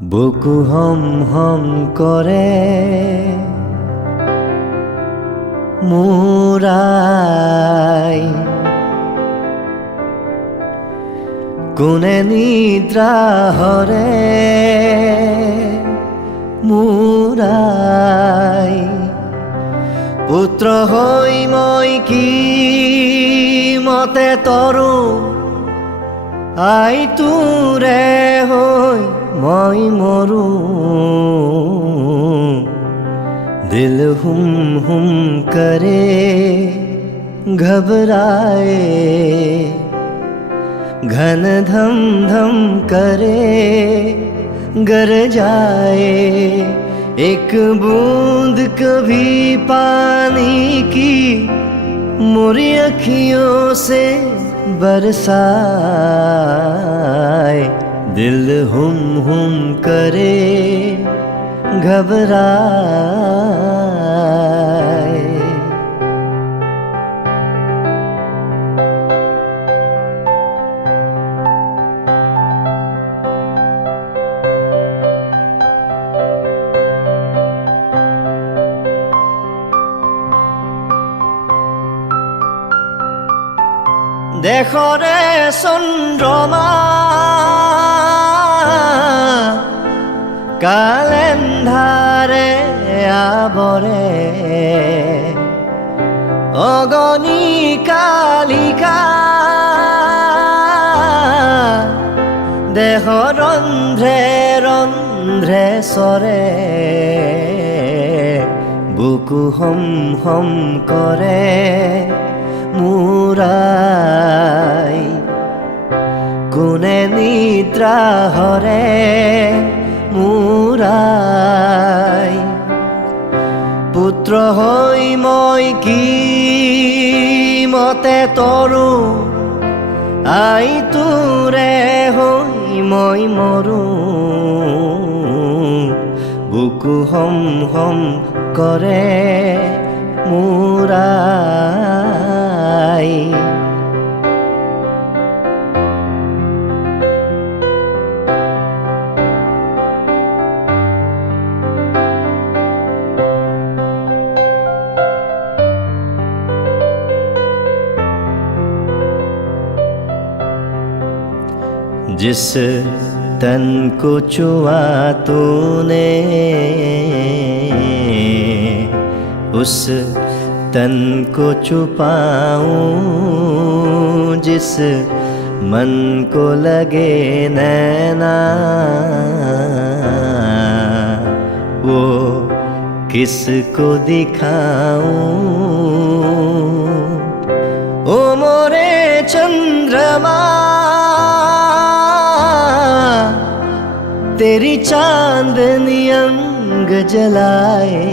বুকু হম হম করে মুরাই কোনে নিদ্রা হরে মুরাই পুত্র হই মই কি মতে তরু আই তুরে হই মই মরু दिल हुम हुम करे घबराए घन धम धम करे गर जाए एक बूंद कभी पानी की मोरी अखियों से बरसाए दिल हुम हुम करे घबराए देखो रे चंद्रमा कालेन्धारे आबरे अगनी कालिका देह रंध्रे रंध्रे सरे बुकु हम हम करे मुराई कोने निद्रा हरे मुराई पुत्र हई মই কি মতে তরু আই তুরে হই মই মরু বুকু হম হম করে মুরাই जिस तन को छुआ तूने उस तन को छुपाऊं जिस मन को लगे नैना वो किसको दिखाऊं ओ मोरे चंद्रमा तेरी चांदनी अंग जलाए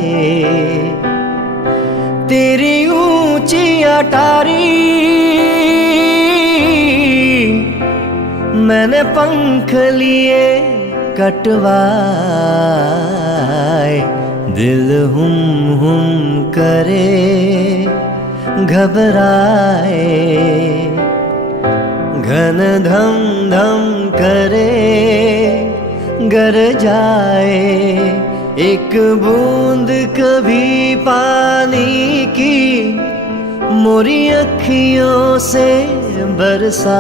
तेरी ऊंची अटारी मैंने पंख लिए कटवाए दिल हुम हुम करे घबराए घन धम धम करे गर जाए एक बूंद कभी पानी की मोरी अखियों से बरसाए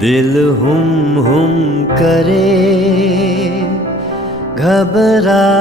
दिल हुम हुम करे घबराए।